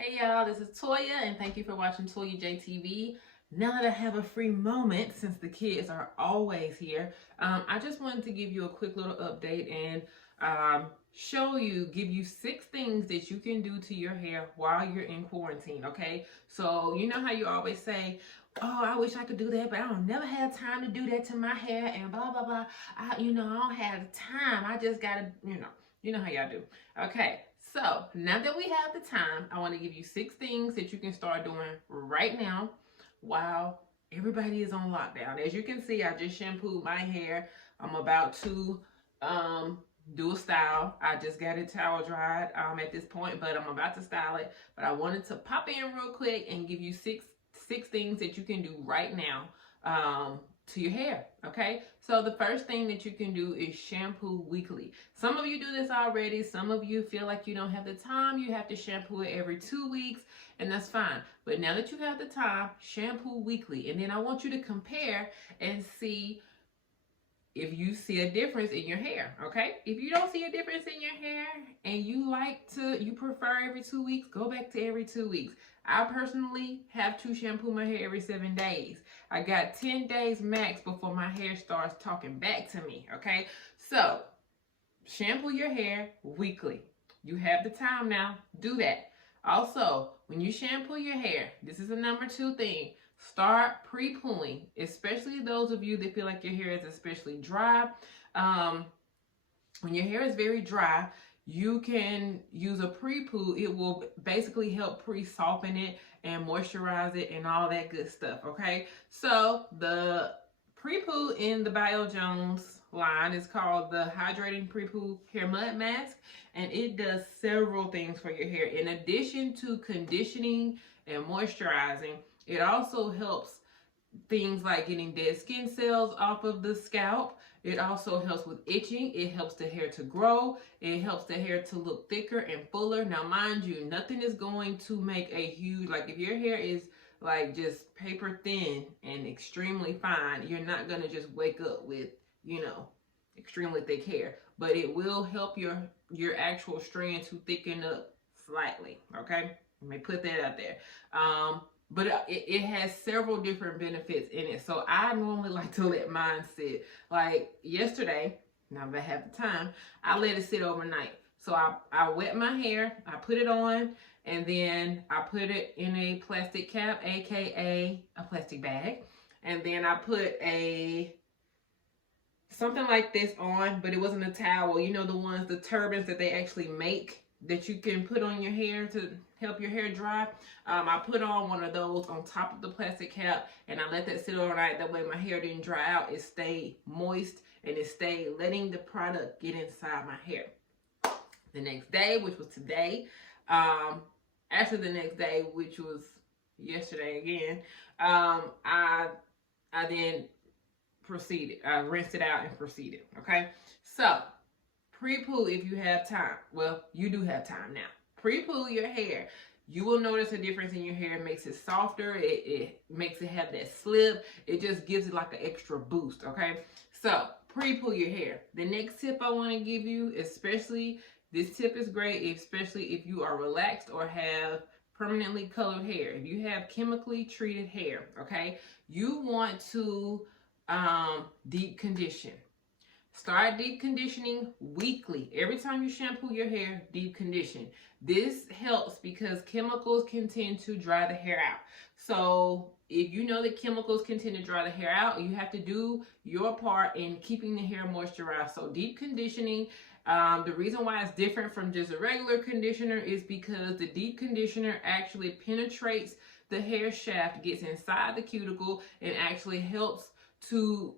Hey y'all, this is Toya and thank you for watching Toya JTV. Now that I have a free moment, since the kids are always here, I just wanted to give you a quick little update and give you 6 things that you can do to your hair while you're in quarantine, okay? So, you know how you always say, oh, I wish I could do that, but I don't never have time to do that to my hair and blah, blah, blah. I don't have time. I just gotta, you know how y'all do. Okay, so now that we have the time, I want to give you 6 things that you can start doing right now while everybody is on lockdown. As you can see, I just shampooed my hair. I'm about to do a style. I just got it towel dried at this point, but I'm about to style it. But I wanted to pop in real quick and give you six things that you can do right now to your hair. Okay, so the first thing that you can do is shampoo weekly. Some of you do this already. Some of you feel like you don't have the time. You have to shampoo it every 2 weeks, and that's fine. But now that you have the time, shampoo weekly. And then I want you to compare and see if you see a difference in your hair. Okay, if you don't see a difference in your hair and you prefer every 2 weeks, go back to every 2 weeks. I personally have to shampoo my hair every 7 days. I got 10 days max before my hair starts talking back to me, okay? So, shampoo your hair weekly. You have the time now, do that. Also, when you shampoo your hair, this is the number 2 thing. Start pre-pooling, especially those of you that feel like your hair is especially dry. When your hair is very dry, you can use a Prepull. It will basically help pre-soften it and moisturize it and all that good stuff, okay? So the Prepull in the Bio Jones line is called the Hydrating Prepull Hair Mud Mask, and it does several things for your hair. In addition to conditioning and moisturizing, it also helps things like getting dead skin cells off of the scalp. It also helps with itching. It helps the hair to grow. It helps the hair to look thicker and fuller. Now, mind you, nothing is going to make a huge, like if your hair is like just paper thin and extremely fine, you're not going to just wake up with, extremely thick hair. But it will help your actual strand to thicken up slightly, okay? Let me put that out there. But it has several different benefits in it. So I normally like to let mine sit. Like yesterday, now that I have the time, I let it sit overnight. So I wet my hair, I put it on, and then I put it in a plastic cap, aka a plastic bag. And then I put something like this on, but it wasn't a towel. You know, the turbans that they actually make that you can put on your hair to help your hair dry. I put on one of those on top of the plastic cap, and I let that sit overnight. That way my hair didn't dry out. It stayed moist, and it stayed letting the product get inside my hair. The next day, which was today, actually the next day, which was yesterday again, I then proceeded. I rinsed it out and proceeded, okay? So, Prepull if you have time. Well, you do have time now. Prepull your hair. You will notice a difference in your hair. It makes it softer. It makes it have that slip. It just gives it like an extra boost, okay? So, Prepull your hair. The next tip I want to give you, especially, this tip is great, especially if you are relaxed or have permanently colored hair. If you have chemically treated hair, okay? You want to deep condition. Start deep conditioning weekly. Every time you shampoo your hair, deep condition. This helps because chemicals can tend to dry the hair out. So if you know that chemicals can tend to dry the hair out, you have to do your part in keeping the hair moisturized. So deep conditioning, the reason why it's different from just a regular conditioner is because the deep conditioner actually penetrates the hair shaft, gets inside the cuticle, and actually helps to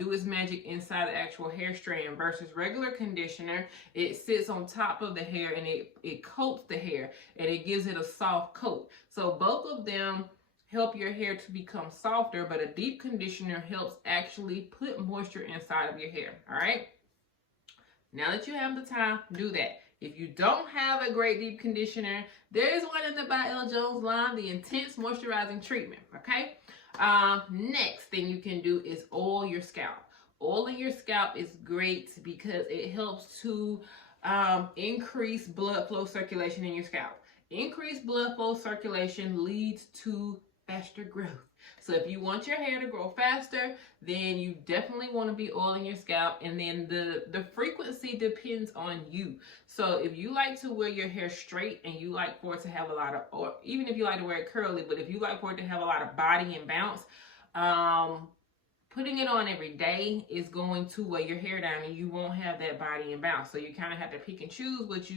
do its magic inside the actual hair strand, versus regular conditioner, it sits on top of the hair and it coats the hair and it gives it a soft coat. So both of them help your hair to become softer, but a deep conditioner helps actually put moisture inside of your hair. All right, now that you have the time, do that. If you don't have a great deep conditioner, there is one in the Bio Jones line, the Intense Moisturizing Treatment, okay? Next thing you can do is oil your scalp. Oiling your scalp is great because it helps to increase blood flow circulation in your scalp. increased blood flow circulation leads to faster growth. So if you want your hair to grow faster, then you definitely want to be oiling your scalp. And then the frequency depends on you. So if you like to wear your hair straight and you like for it to have a lot of, or even if you like to wear it curly, but if you like for it to have a lot of body and bounce, putting it on every day is going to weigh your hair down and you won't have that body and bounce. So you kind of have to pick and choose what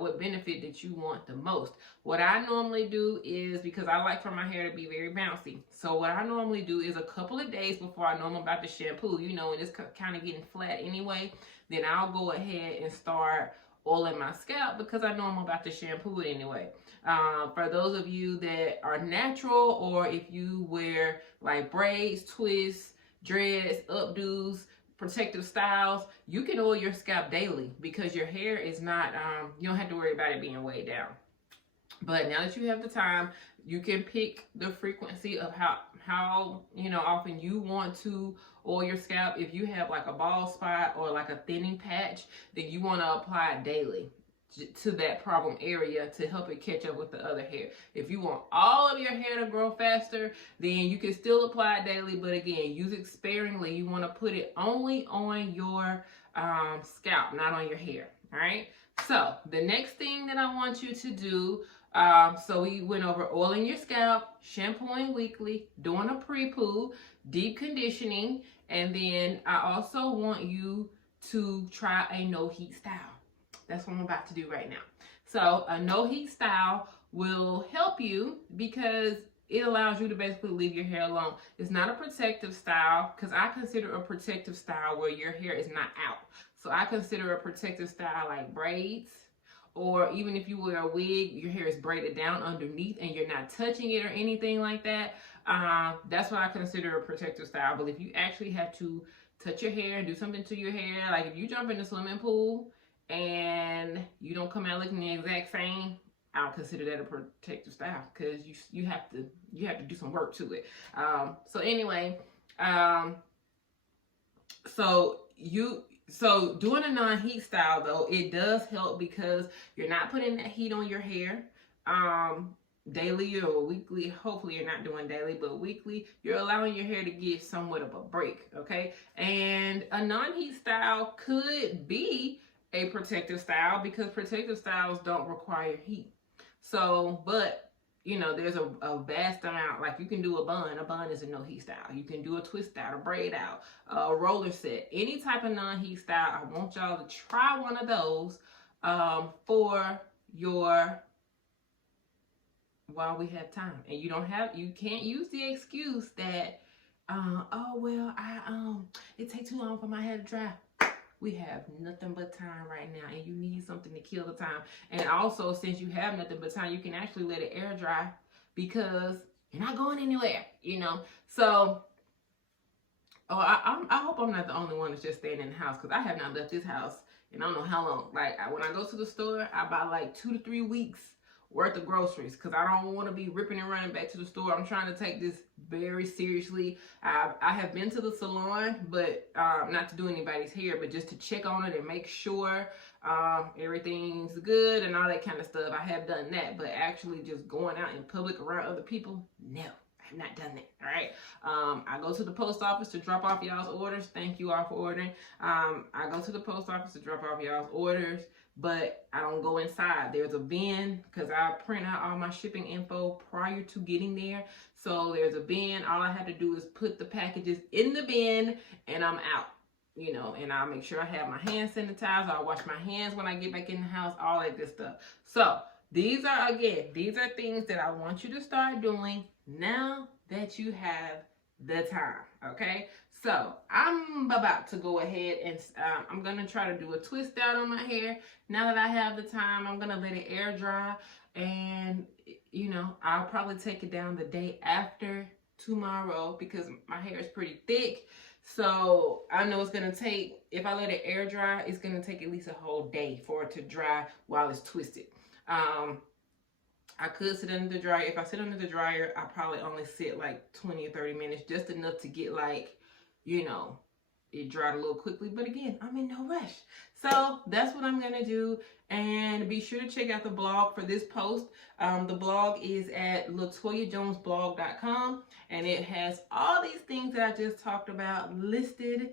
what benefit that you want the most. What I normally do is, because I like for my hair to be very bouncy, so what I normally do is a couple of days before I know I'm about to shampoo, and it's kind of getting flat anyway, then I'll go ahead and start oiling my scalp because I know I'm about to shampoo it anyway. For those of you that are natural, or if you wear like braids, twists, dreads, updos, protective styles, you can oil your scalp daily because your hair is not, you don't have to worry about it being weighed down. But now that you have the time, you can pick the frequency of how often you want to oil your scalp. If you have like a bald spot or like a thinning patch, then you want to apply it daily to that problem area to help it catch up with the other hair. If you want all of your hair to grow faster, then you can still apply it daily, but again, use it sparingly. You want to put it only on your scalp, not on your hair. All right, so the next thing that I want you to do, so we went over oiling your scalp, shampooing weekly, doing a pre-poo, deep conditioning, and then I also want you to try a no-heat style. That's what I'm about to do right now. So a no-heat style will help you because it allows you to basically leave your hair alone. It's not a protective style, because I consider a protective style where your hair is not out. So I consider a protective style like braids, or even if you wear a wig, your hair is braided down underneath and you're not touching it or anything like that. That's what I consider a protective style. But if you actually have to touch your hair and do something to your hair, like if you jump in the swimming pool and you don't come out looking the exact same, I don't consider that a protective style, because you have to do some work to it. So anyway, so doing a non-heat style though, it does help because you're not putting that heat on your hair daily or weekly. Hopefully you're not doing daily, but weekly, you're allowing your hair to get somewhat of a break, okay? And a non-heat style could be a protective style because protective styles don't require heat. So, but there's a vast amount. Like you can do a bun. A bun is a no heat style. You can do a twist out, a braid out, a roller set, any type of non-heat style. I want y'all to try one of those for your, while we have time. And you can't use the excuse that oh well, it takes too long for my hair to dry. We have nothing but time right now, and you need something to kill the time. And also, since you have nothing but time, you can actually let it air dry because you're not going anywhere, So, I hope I'm not the only one that's just staying in the house, because I have not left this house in I don't know how long. Like, when I go to the store, I buy like 2 to 3 weeks worth of groceries because I don't want to be ripping and running back to the store. I'm trying to take this very seriously. I have been to the salon, but not to do anybody's hair, but just to check on it and make sure everything's good and all that kind of stuff. I have done that, but actually just going out in public around other people, no. I've not done that. All right. I go to the post office to drop off y'all's orders. Thank you all for ordering. I go to the post office to drop off y'all's orders, but I don't go inside. There's a bin because I print out all my shipping info prior to getting there. So there's a bin. All I have to do is put the packages in the bin and I'm out. And I'll make sure I have my hand sanitizer. I'll wash my hands when I get back in the house, all that good stuff. So these are things that I want you to start doing now that you have the time, okay? So I'm about to go ahead and I'm going to try to do a twist out on my hair. Now that I have the time, I'm going to let it air dry. And, I'll probably take it down the day after tomorrow because my hair is pretty thick. So I know it's going to take, if I let it air dry, it's going to take at least a whole day for it to dry while it's twisted. I could sit under the dryer. If I sit under the dryer, I probably only sit like 20 or 30 minutes, just enough to get like, it dried a little quickly, but again, I'm in no rush. So that's what I'm gonna do. And be sure to check out the blog for this post. The blog is at latoyajonesblog.com, and it has all these things that I just talked about listed,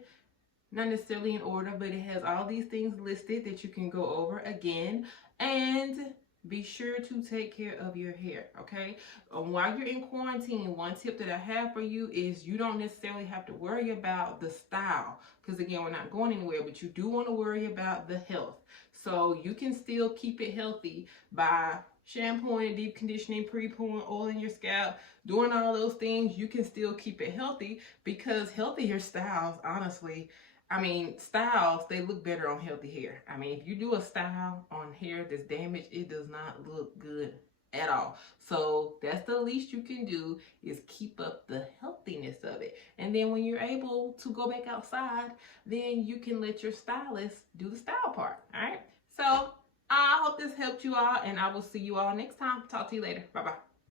not necessarily in order, but it has all these things listed that you can go over again. And be sure to take care of your hair, okay? While you're in quarantine, one tip that I have for you is you don't necessarily have to worry about the style, because again, we're not going anywhere, but you do want to worry about the health. So you can still keep it healthy by shampooing, deep conditioning, pre-pooling, oiling your scalp, doing all those things. You can still keep it healthy, because healthier styles, honestly, I mean, styles, they look better on healthy hair. I mean, if you do a style on hair that's damaged, it does not look good at all. So that's the least you can do, is keep up the healthiness of it. And then when you're able to go back outside, then you can let your stylist do the style part. All right. So I hope this helped you all, and I will see you all next time. Talk to you later. Bye-bye.